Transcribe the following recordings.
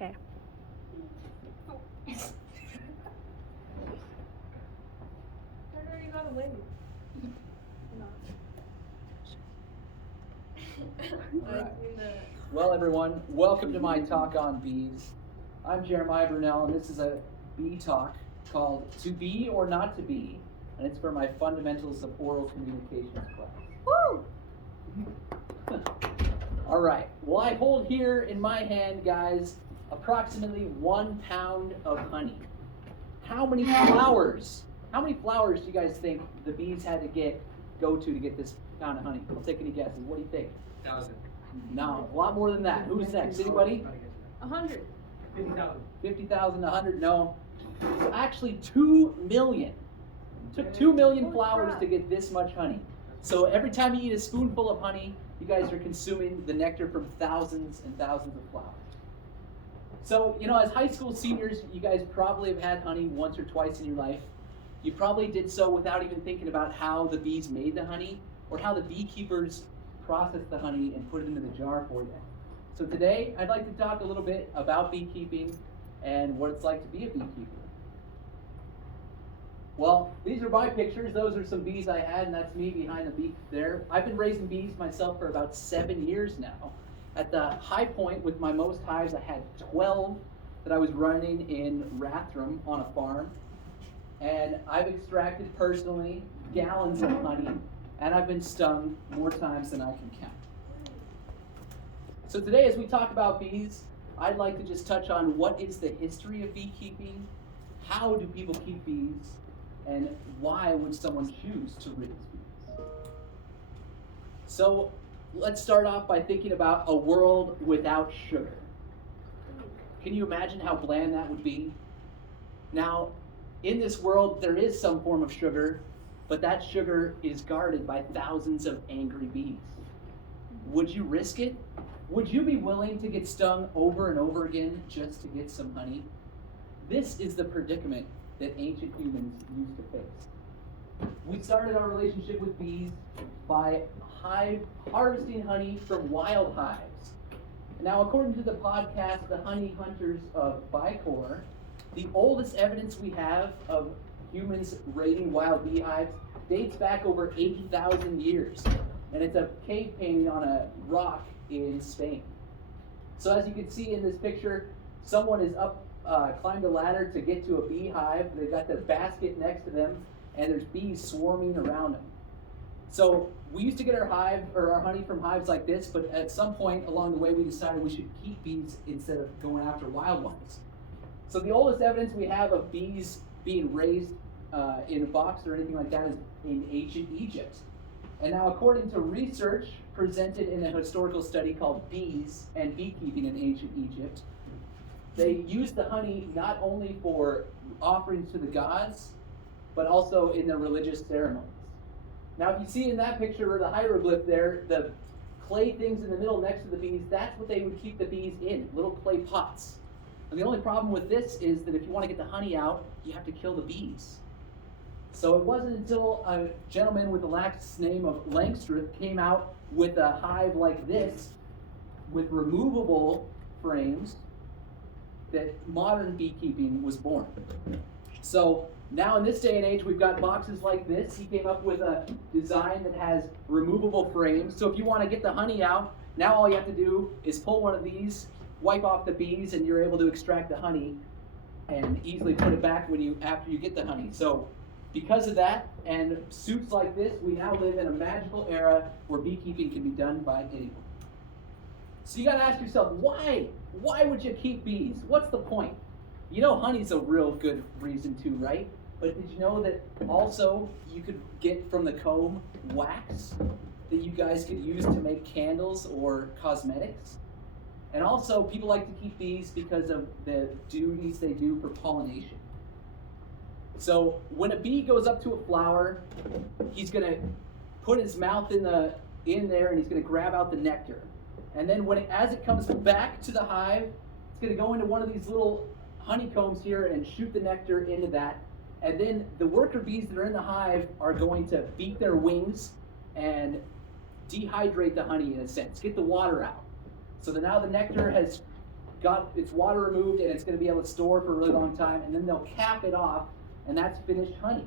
Okay. Alright. Well, everyone, welcome to my talk on bees. I'm Jeremiah Brunel, and this is a bee talk called To Be or Not to Be, and it's for my Fundamentals of Oral Communications class. Woo! All right. Well, I hold here in my hand, guys, approximately 1 pound of honey. How many flowers? How many flowers do you guys think the bees had to go to get this pound of honey? I'll take any guesses. What do you think? 1,000. No, a lot more than that. Who's next? Anybody? 100. 50,000. 50,000, 100? No. Actually, 2 million. It took 2 million flowers to get this much honey. So every time you eat a spoonful of honey, you guys are consuming the nectar from thousands and thousands of flowers. So, as high school seniors, you guys probably have had honey once or twice in your life. You probably did so without even thinking about how the bees made the honey or how the beekeepers processed the honey and put it into the jar for you. So today, I'd like to talk a little bit about beekeeping and what it's like to be a beekeeper. Well, these are my pictures. Those are some bees I had, and that's me behind the beak there. I've been raising bees myself for about 7 years now. At the high point with my most hives, I had 12 that I was running in Rathdrum on a farm. And I've extracted personally gallons of honey, and I've been stung more times than I can count. So today, as we talk about bees, I'd like to just touch on what is the history of beekeeping, how do people keep bees, and why would someone choose to raise bees? So let's start off by thinking about a world without sugar. Can you imagine how bland that would be? Now, in this world, there is some form of sugar, but that sugar is guarded by thousands of angry bees. Would you risk it? Would you be willing to get stung over and over again just to get some honey? This is the predicament that ancient humans used to face. We started our relationship with bees by harvesting honey from wild hives. Now, according to the podcast, The Honey Hunters of Bicor, the oldest evidence we have of humans raiding wild beehives dates back over 80,000 years. And it's a cave painting on a rock in Spain. So as you can see in this picture, someone is climbed a ladder to get to a beehive. They've got their basket next to them, and there's bees swarming around them. So we used to get our honey from hives like this, but at some point along the way, we decided we should keep bees instead of going after wild ones. So the oldest evidence we have of bees being raised in a box or anything like that is in ancient Egypt. And now, according to research presented in a historical study called Bees and Beekeeping in Ancient Egypt, they used the honey not only for offerings to the gods, but also in their religious ceremonies. Now, if you see in that picture or the hieroglyph there, the clay things in the middle next to the bees, that's what they would keep the bees in, little clay pots. And the only problem with this is that if you want to get the honey out, you have to kill the bees. So it wasn't until a gentleman with the last name of Langstroth came out with a hive like this, with removable frames, that modern beekeeping was born. So now in this day and age, we've got boxes like this. He came up with a design that has removable frames. So if you want to get the honey out, now all you have to do is pull one of these, wipe off the bees, and you're able to extract the honey and easily put it back after you get the honey. So because of that and suits like this, we now live in a magical era where beekeeping can be done by anyone. So you got to ask yourself, why? Why would you keep bees? What's the point? Honey's a real good reason to, right? But did you know that also you could get from the comb wax that you guys could use to make candles or cosmetics? And also, people like to keep bees because of the duties they do for pollination. So when a bee goes up to a flower, he's going to put his mouth in there and he's going to grab out the nectar. And then as it comes back to the hive, it's going to go into one of these little honeycombs here and shoot the nectar into that. And then the worker bees that are in the hive are going to beat their wings and dehydrate the honey in a sense, get the water out. So that now the nectar has got its water removed and it's going to be able to store for a really long time, and then they'll cap it off, and that's finished honey.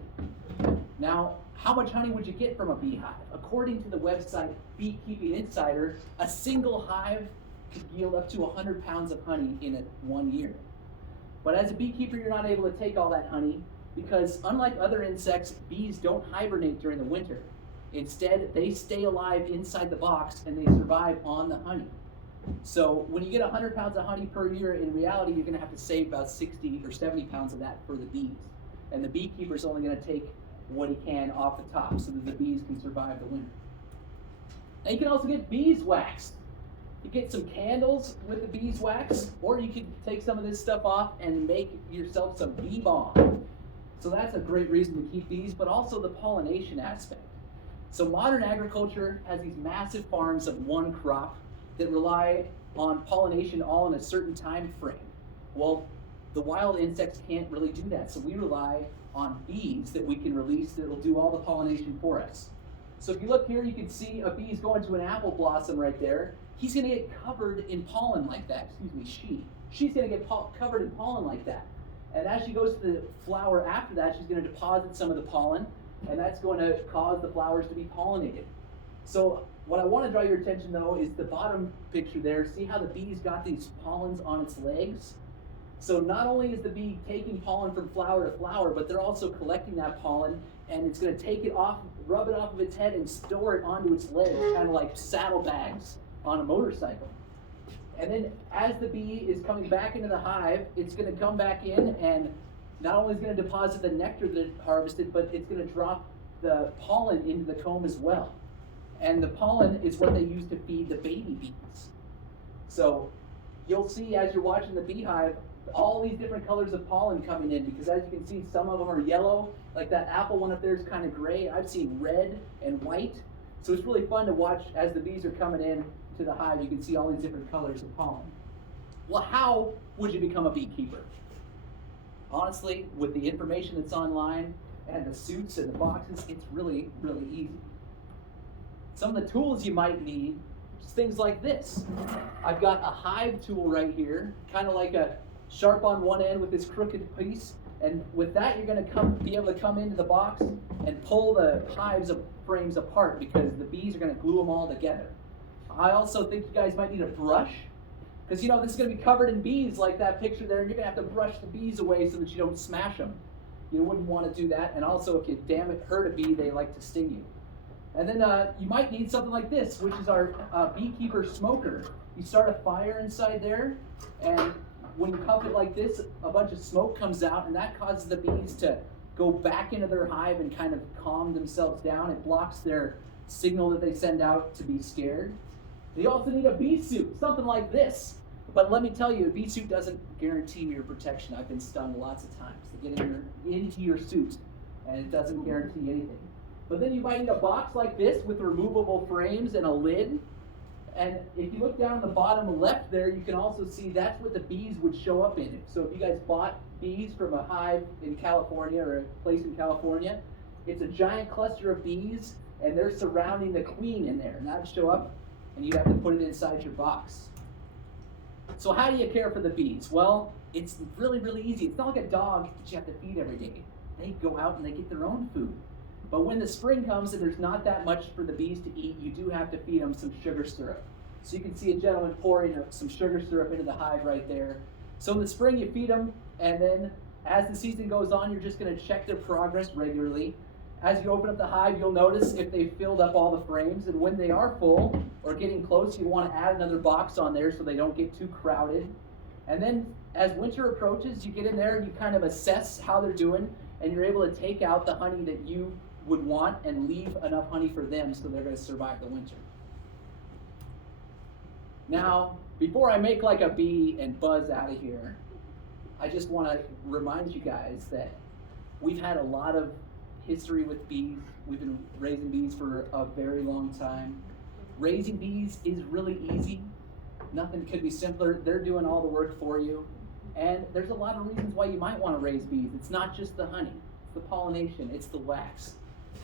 Now, how much honey would you get from a beehive? According to the website Beekeeping Insider, a single hive could yield up to 100 pounds of honey in 1 year. But as a beekeeper, you're not able to take all that honey because unlike other insects, bees don't hibernate during the winter. Instead, they stay alive inside the box and they survive on the honey. So when you get 100 pounds of honey per year, in reality, you're going to have to save about 60 or 70 pounds of that for the bees. And the beekeeper's only going to take what he can off the top so that the bees can survive the winter. Now you can also get beeswax. You get some candles with the beeswax, or you could take some of this stuff off and make yourself some bee balm. So that's a great reason to keep bees, but also the pollination aspect. So modern agriculture has these massive farms of one crop that rely on pollination all in a certain time frame. Well, the wild insects can't really do that, so we rely on bees that we can release that will do all the pollination for us. So if you look here, you can see a bee's going to an apple blossom right there. He's going to get covered in pollen like that. She's going to get covered in pollen like that. And as she goes to the flower after that, she's going to deposit some of the pollen, and that's going to cause the flowers to be pollinated. So what I want to draw your attention, though, is the bottom picture there. See how the bee's got these pollens on its legs? So not only is the bee taking pollen from flower to flower, but they're also collecting that pollen, and it's going to take it off, rub it off of its head, and store it onto its legs, kind of like saddlebags on a motorcycle. And then as the bee is coming back into the hive, it's going to come back in, and not only is it going to deposit the nectar that it harvested, but it's going to drop the pollen into the comb as well. And the pollen is what they use to feed the baby bees. So you'll see as you're watching the beehive, all these different colors of pollen coming in, because as you can see, some of them are yellow, like that apple one up there is kind of gray. I've seen red and white. So it's really fun to watch as the bees are coming in to the hive. You can see all these different colors of pollen. Well, how would you become a beekeeper? Honestly, with the information that's online and the suits and the boxes, it's really, really easy. Some of the tools you might need is things like this. I've got a hive tool right here, kind of like a sharp on one end with this crooked piece, and with that you're going to be able to come into the box and pull the hives frames apart because the bees are going to glue them all together. I also think you guys might need a brush, because this is going to be covered in bees like that picture there, and you're going to have to brush the bees away so that you don't smash them. You wouldn't want to do that, and also if you hurt a bee, they like to sting you. And then you might need something like this, which is our beekeeper smoker. You start a fire inside there, and when you puff it like this, a bunch of smoke comes out, and that causes the bees to go back into their hive and kind of calm themselves down. It blocks their signal that they send out to be scared. You also need a bee suit, something like this. But let me tell you, a bee suit doesn't guarantee your protection. I've been stung lots of times to get into your suit, and it doesn't guarantee anything. But then you might need a box like this with removable frames and a lid. And if you look down the bottom left there, you can also see that's what the bees would show up in. So if you guys bought bees from a hive in California or a place in California, it's a giant cluster of bees, and they're surrounding the queen in there. And that would show up, and you have to put it inside your box. So how do you care for the bees? Well, it's really, really easy. It's not like a dog that you have to feed every day. They go out and they get their own food. But when the spring comes and there's not that much for the bees to eat, you do have to feed them some sugar syrup. So you can see a gentleman pouring some sugar syrup into the hive right there. So in the spring you feed them, and then as the season goes on, you're just going to check their progress regularly. As you open up the hive, you'll notice if they've filled up all the frames, and when they are full or getting close, you want to add another box on there so they don't get too crowded. And then as winter approaches, you get in there and you kind of assess how they're doing, and you're able to take out the honey that you would want and leave enough honey for them so they're going to survive the winter. Now, before I make like a bee and buzz out of here, I just want to remind you guys that we've had a lot of history with bees. We've been raising bees for a very long time. Raising bees is really easy. Nothing could be simpler. They're doing all the work for you. And there's a lot of reasons why you might want to raise bees. It's not just the honey, it's the pollination, it's the wax,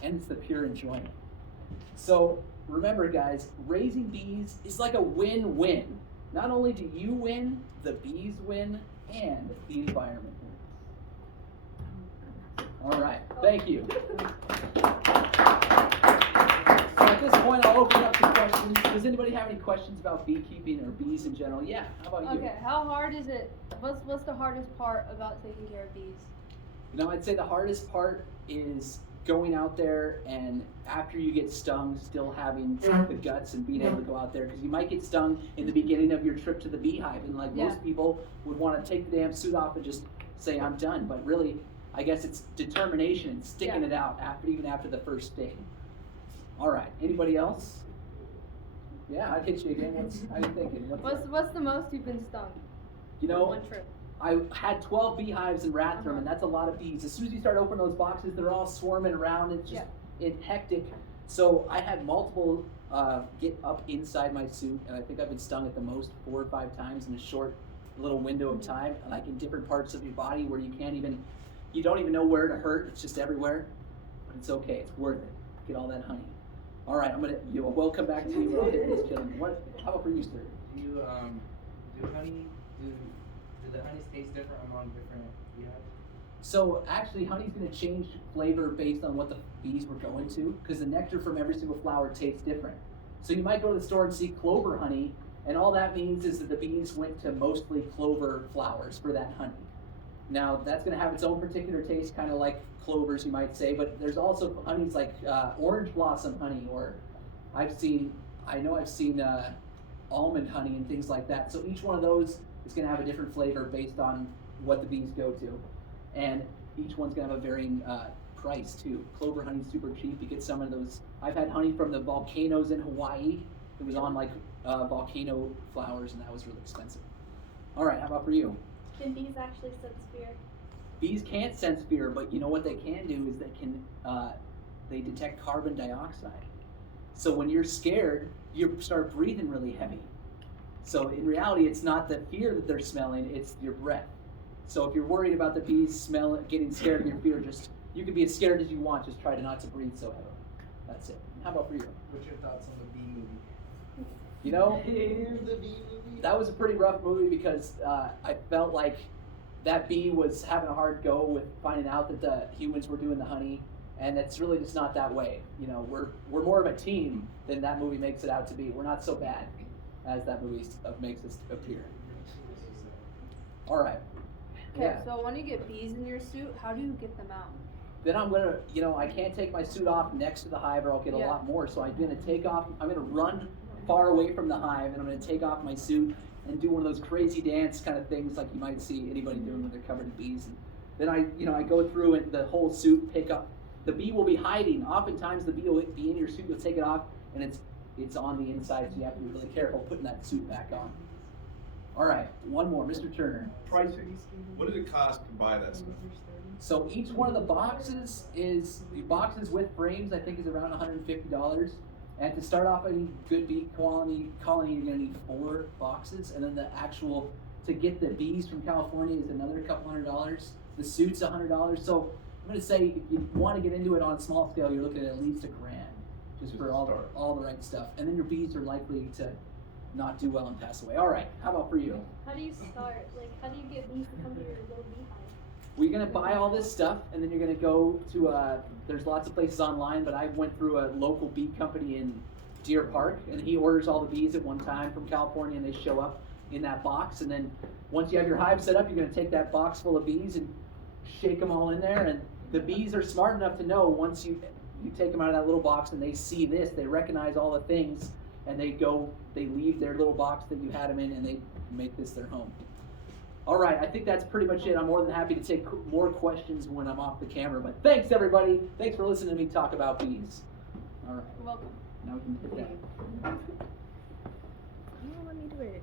and it's the pure enjoyment. So remember guys, raising bees is like a win-win. Not only do you win, the bees win, and the environment wins. All right, thank you. So at this point, I'll open up to questions. Does anybody have any questions about beekeeping or bees in general? Yeah, how about you? Okay, how hard is it? What's the hardest part about taking care of bees? You know, I'd say the hardest part is going out there and after you get stung, still having the guts and being able to go out there, because you might get stung in the beginning of your trip to the beehive, and like most people would want to take the damn suit off and just say I'm done, but really I guess it's determination and sticking it out even after the first sting. All right, anybody else? Yeah, I'd hit you again. How are you thinking? What's the most you've been stung? You know, one trip. I had 12 beehives in Rathdrum, and that's a lot of bees. As soon as you start opening those boxes, they're all swarming around. It's just it's hectic. So I had multiple get up inside my suit, and I think I've been stung at the most 4 or 5 times in a short little window of time, like in different parts of your body where you don't even know where to hurt. It's just everywhere, but it's okay. It's worth it. Get all that honey. All right, we'll come back to you. But I'll hit these children. How about for you, sir? Do you do the honeys taste different among different beehives? So actually, honey's going to change flavor based on what the bees were going to, because the nectar from every single flower tastes different. So you might go to the store and see clover honey, and all that means is that the bees went to mostly clover flowers for that honey. Now that's going to have its own particular taste, kind of like clovers, you might say. But there's also honeys like orange blossom honey, or I've seen almond honey and things like that. So each one of those is going to have a different flavor based on what the bees go to, and each one's going to have a varying price too. Clover honey's super cheap. You get some of those. I've had honey from the volcanoes in Hawaii. It was on like volcano flowers, and that was really expensive. All right, how about for you? Can bees actually sense fear? Bees can't sense fear, but you know what they can do is they detect carbon dioxide. So when you're scared, you start breathing really heavy. So in reality, it's not the fear that they're smelling, it's your breath. So if you're worried about the bees getting scared of your fear, you can be as scared as you want, just try not to breathe so heavily. That's it. How about for you? What's your thoughts on the bee movie? You know, Here's the bee movie. that was a pretty rough movie because I felt like that bee was having a hard go with finding out that the humans were doing the honey, and it's really just not that way. You know, we're more of a team than that movie makes it out to be. We're not so bad as that movie makes us appear. All right. Okay, so when you get bees in your suit, how do you get them out? Then I'm gonna, I can't take my suit off next to the hive or I'll get a lot more. So I'm gonna run far away from the hive, and I'm gonna take off my suit and do one of those crazy dance kind of things like you might see anybody doing when they're covered in bees. And then I go through and the whole suit, pick up. The bee will be hiding. Oftentimes the bee will be in your suit, you'll take it off, and it's on the inside, so you have to be really careful putting that suit back on. All right, one more, Mr. Turner. Pricing. What did it cost to buy that stuff? So each one of the boxes with frames, I think, is around $150. And to start off any good bee colony, you're gonna need 4 boxes, and then to get the bees from California is another couple $100. The suit's $100. So I'm gonna say if you want to get into it on a small scale, you're looking at least $1,000 just for all the right stuff. And then your bees are likely to not do well and pass away. All right, how about for you? How do you start? Like, how do you get bees to come to your little beehive? We're gonna buy all this stuff, and then you're gonna go to there's lots of places online, but I went through a local bee company in Deer Park, and he orders all the bees at one time from California, and they show up in that box. And then once you have your hive set up, you're gonna take that box full of bees and shake them all in there. And the bees are smart enough to know once you take them out of that little box and they see this, they recognize all the things, and they leave their little box that you had them in, and they make this their home. All right, I think that's pretty much it. I'm more than happy to take more questions when I'm off the camera, but thanks everybody. Thanks for listening to me talk about bees. All right. You're welcome. Now we can hit that. You don't let me do it.